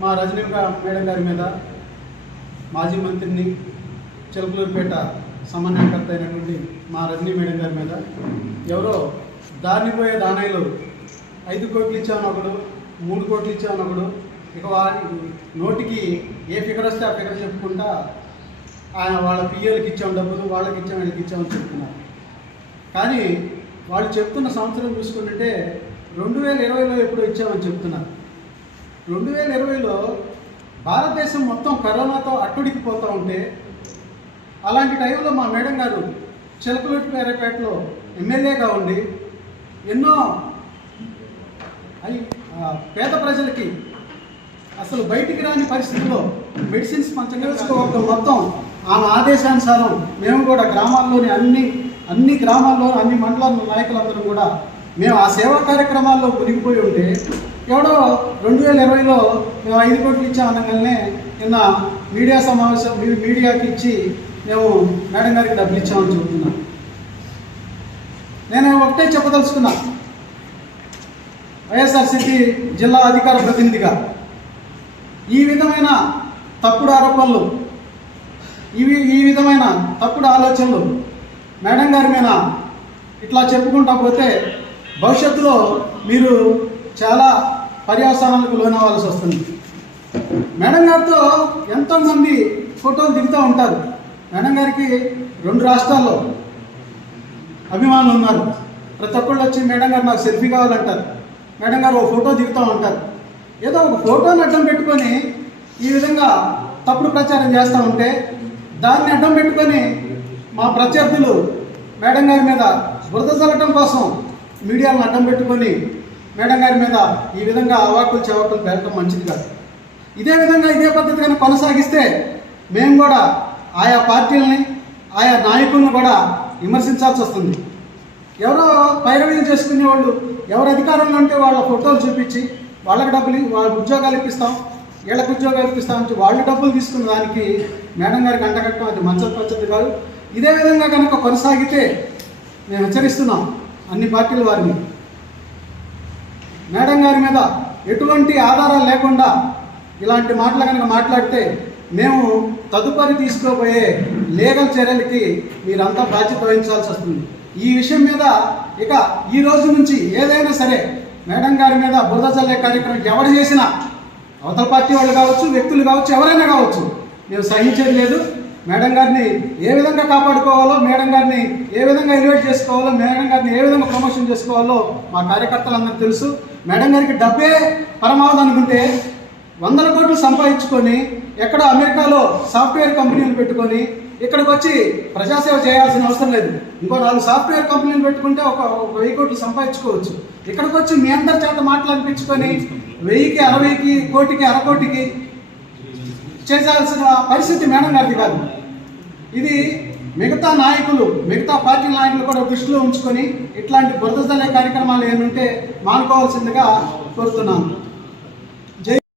మా రజనీ మేడం గారి మీద మాజీ మంత్రిని చిలకలూరుపేట సమన్వయకర్త అయినటువంటి మా రజనీ మేడం గారి మీద ఎవరో దారినిపోయే దానాయిలు ఐదు కోట్లు ఇచ్చామని ఒకడు మూడు కోట్లు ఇచ్చామని ఒకడు ఇక వారి నోటికి ఏ ఫిగర్ వస్తే ఆ ఫిగర్ చెప్పుకుంటా ఆయన వాళ్ళ పిఎలకి ఇచ్చాం డబ్బులు వాళ్ళకి ఇచ్చాం వీళ్ళకి ఇచ్చామని చెప్తున్నారు. కానీ వాళ్ళు చెప్తున్న సంవత్సరం చూసుకుంటే రెండు వేల ఇరవైలో ఎప్పుడో ఇచ్చామని చెప్తున్నారు. రెండు వేల ఇరవైలో భారతదేశం మొత్తం కరోనాతో అట్టుడికిపోతూ ఉంటే అలాంటి టైంలో మా మేడం గారు చిలకలూరిపేటలో ఎమ్మెల్యేగా ఉండి ఎన్నో పేద ప్రజలకి అసలు బయటికి రాని పరిస్థితిలో మెడిసిన్స్ పంచ మొత్తం ఆమె ఆదేశానుసారం మేము కూడా గ్రామాల్లోని అన్ని అన్ని గ్రామాల్లో అన్ని మండలాల నాయకులందరూ కూడా మేము ఆ సేవా కార్యక్రమాల్లో మునిగిపోయి ఉంటే ఎవడో రెండు వేల ఇరవైలో మేము ఐదు కోట్లు ఇచ్చామనగానే నిన్న మీడియా సమావేశం మీడియాకి ఇచ్చి మేము మేడం గారికి డబ్బులు ఇచ్చామని చెబుతున్నాం. నేను ఒకటే చెప్పదలుచుకున్నా. వైఎస్ఆర్సీపీ జిల్లా అధికార ప్రతినిధిగా ఈ విధమైన తప్పుడు ఆరోపణలు ఇవి ఈ విధమైన తప్పుడు ఆలోచనలు మేడం గారి మీద ఇట్లా చెప్పుకుంటా పోతే భవిష్యత్తులో మీరు చాలా పర్యవసానాలకు లోనవ్వాల్సి వస్తుంది. మేడం గారితో ఎంతోమంది ఫోటోలు దిగుతూ ఉంటారు. మేడం గారికి రెండు రాష్ట్రాల్లో అభిమానులు ఉన్నారు. ప్రతి ఒక్కళ్ళు వచ్చి మేడం గారు నాకు సెల్ఫీ కావాలంటారు. మేడం గారు ఒక ఫోటో దిగుతూ ఉంటారు. ఏదో ఒక ఫోటోని అడ్డం పెట్టుకొని ఈ విధంగా తప్పుడు ప్రచారం చేస్తూ ఉంటే దాన్ని అడ్డం పెట్టుకొని మా ప్రత్యర్థులు మేడం గారి మీద బురద చల్లటం కోసం మీడియాలను అడ్డం పెట్టుకొని మేడం గారి మీద ఈ విధంగా అవాకులు చవాకులు పెరగడం మంచిది కాదు. ఇదే విధంగా ఇదే పద్ధతి కానీ కొనసాగిస్తే మేము కూడా ఆయా పార్టీలని ఆయా నాయకులను కూడా విమర్శించాల్సి వస్తుంది. ఎవరో పైరవీలు చేసుకునే వాళ్ళు ఎవరు అధికారంలో ఉంటే వాళ్ళ ఫోటోలు చూపించి వాళ్ళకి డబ్బులు వాళ్ళకి ఉద్యోగాలు ఇప్పిస్తాం వీళ్ళకి ఉద్యోగాలు ఇప్పిస్తాం అంటే వాళ్ళు డబ్బులు తీసుకున్న దానికి మేడం గారికి అంటగట్టడం అది మంచి పచ్చది కాదు. ఇదే విధంగా కనుక కొనసాగితే మేము హెచ్చరిస్తున్నాం అన్ని పార్టీల వారిని. మేడం గారి మీద ఎటువంటి ఆధారాలు లేకుండా ఇలాంటి మాటలు కనుక మాట్లాడితే మేము తదుపరి తీసుకోబోయే లీగల్ చర్యలకి మీరంతా బాధ్యత వహించాల్సి వస్తుంది. ఈ విషయం మీద ఇక ఈ రోజు నుంచి ఏదైనా సరే మేడం గారి మీద బురద చల్లే కార్యక్రమం ఎవరు చేసినా అవతల పార్టీ వాళ్ళు కావచ్చు వ్యక్తులు కావచ్చు ఎవరైనా కావచ్చు మేము సహించేది లేదు. మేడం గారిని ఏ విధంగా కాపాడుకోవాలో మేడం గారిని ఏ విధంగా ఎలివేట్ చేసుకోవాలో మేడం గారిని ఏ విధంగా ప్రమోషన్ చేసుకోవాలో మా కార్యకర్తలందరూ తెలుసు. మేడం గారికి డబ్బే పరమావధి అనుకుంటే వందల కోట్లు సంపాదించుకొని ఎక్కడ అమెరికాలో సాఫ్ట్వేర్ కంపెనీలు పెట్టుకొని ఇక్కడికి వచ్చి ప్రజాసేవ చేయాల్సిన అవసరం లేదు. ఇంకో నాలుగు సాఫ్ట్వేర్ కంపెనీలు పెట్టుకుంటే ఒక ఒక వెయ్యి కోట్లు సంపాదించుకోవచ్చు. ఇక్కడికి వచ్చి మీ అందరి చేత మాటలు అనిపించుకొని వెయ్యికి అరవైకి కోటికి అరకోటికి చేయాల్సిన పరిస్థితి మేడం గారిది కాదు. ఇది మిగతా నాయకులు మిగతా పార్టీ నాయకులు కూడా దృష్టిలో ఉంచుకొని ఇట్లాంటి బురద కార్యక్రమాలు ఏమంటే మానుకోవాల్సిందిగా కోరుతున్నాను.